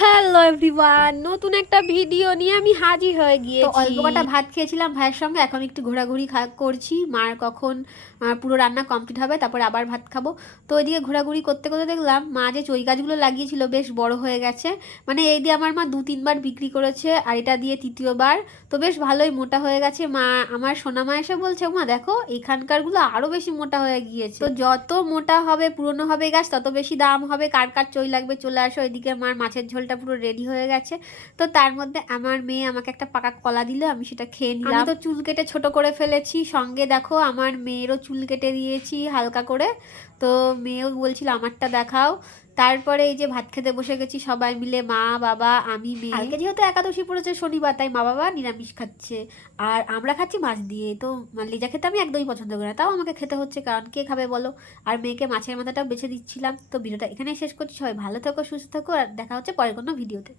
Hello everyone, নতুন একটা video নিয়ে আমি হাজির হয়ে তো গিয়েছি। অল্প কটা ভাত খেয়েছিলাম ভাইয়ের সঙ্গে, এখন একটু ঘোরাঘুরি করছি। মার কখন পুরো রান্না কমপ্লিট হবে তারপরে আবার ভাত খাবো। তো ওইদিকে ঘোরাঘুরি করতে করতে দেখলাম মা যে চই গাছগুলো লাগিয়েছিল বেশ বড় হয়ে গেছে। মানে এই দিয়ে আমার মা 2-3 বার বিক্রি করেছে, আর এটা দিয়ে তৃতীয়বার। তো বেশ ভালোই মোটা হয়ে গেছে। মা, আমার সোনা মা এসে বলছে, মা দেখো এখানকারগুলো আরও বেশি মোটা হয়ে গিয়েছে। তো যত মোটা হবে পুরনো হবে গাছ তত বেশি দাম হবে। কার কার চই লাগবে চলে আসো। এদিকে মার মাছের ঝোলটা পুরো রেডি হয়ে গেছে। তো তার মধ্যে আমার মেয়ে আমাকে একটা পাকা কলা দিল, আমি সেটা খেয়ে নিলাম। আমি তো চুল কেটে ছোট করে ফেলেছি, সঙ্গে দেখো আমার মেয়েরও চুল কেটে দিয়েছি হালকা করে। তো মেয়েও বলছিল আমারটা দেখাও। তারপরে এই যে ভাত খেতে বসে গেছি সবাই মিলে, মা বাবা আমি মেয়ে। কালকে যেহেতু একাদশী পড়েছে শনিবার, তাই মা বাবা নিরামিষ খাচ্ছে আর আমরা খাচ্ছি মাছ দিয়ে। তো লেজা খেতে আমি একদমই পছন্দ করি না, তাও আমাকে খেতে হচ্ছে, কারণ কে খাবে বলো। আর মেয়েকে মাছের মাথাটাও বেছে দিচ্ছিলাম। তো ভিডিওটা এখানেই শেষ করছি। সবাই ভালো থেকো, সুস্থ থাকো, আর দেখা হচ্ছে পরের কোনো ভিডিওতে।